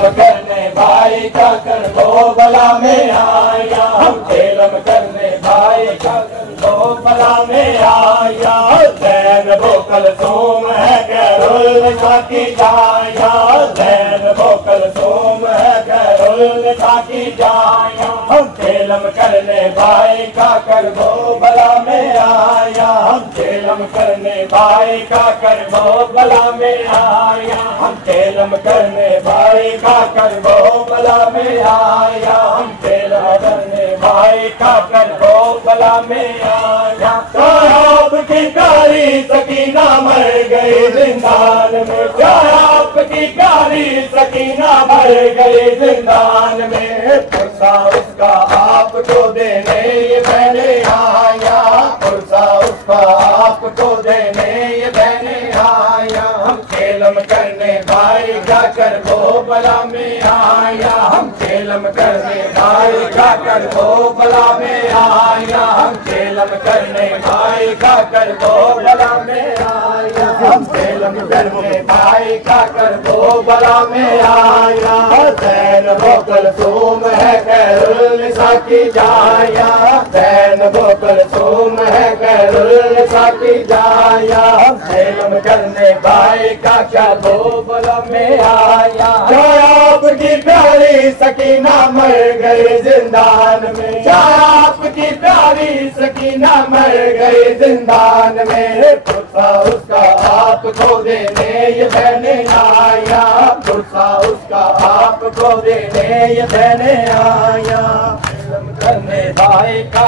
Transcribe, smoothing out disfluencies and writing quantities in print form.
खेलम करने भाई का कर दो बला में आया, हम खेलम करने भाई का कर दो बला में आया। जैन बोकल सोम है गैरुल की जाया, जैन बोकल सोम है गैरुल की जाया। हम खेलम करने भाई का कर दो बला में आया, हम खेलम करने भाई का कर दो बला में आया, हम खेलम करने भाई का कर दो बला में आया, हम खेलम करने भाई का कर दो बला में आया। तो आपकी प्यारी सकीना मर गई जिंदान में, क्या आपकी प्यारी सकीना मर गई जिंदान में। पुरसा उसका आपको देने ये बहने आया, पुरसा उसका आपको देने ये बहने आया। हम खेलम करने भाई का कर दो बला में आया, हम खेलम करने भाई का कर दो बला में आया, हम खेलम करने भाई का कर दो बला में आया, हम खेलम करने भाई का कर दो बला में आया। जैन बोकल सोम है गैरुल की जाया, जैन बोकल सोम है गैरुल की जाया। हम खेलम करने भाई का क्या दो बला में आया। आपकी प्यारी सकीना मर गई जिंदान में, आपकी प्यारी सकीना मर गई जिंदान में। पुरसा उसका आपको देने ये बहने आया, पुरसा उसका आपको देने ये बहने आया। करने भाई का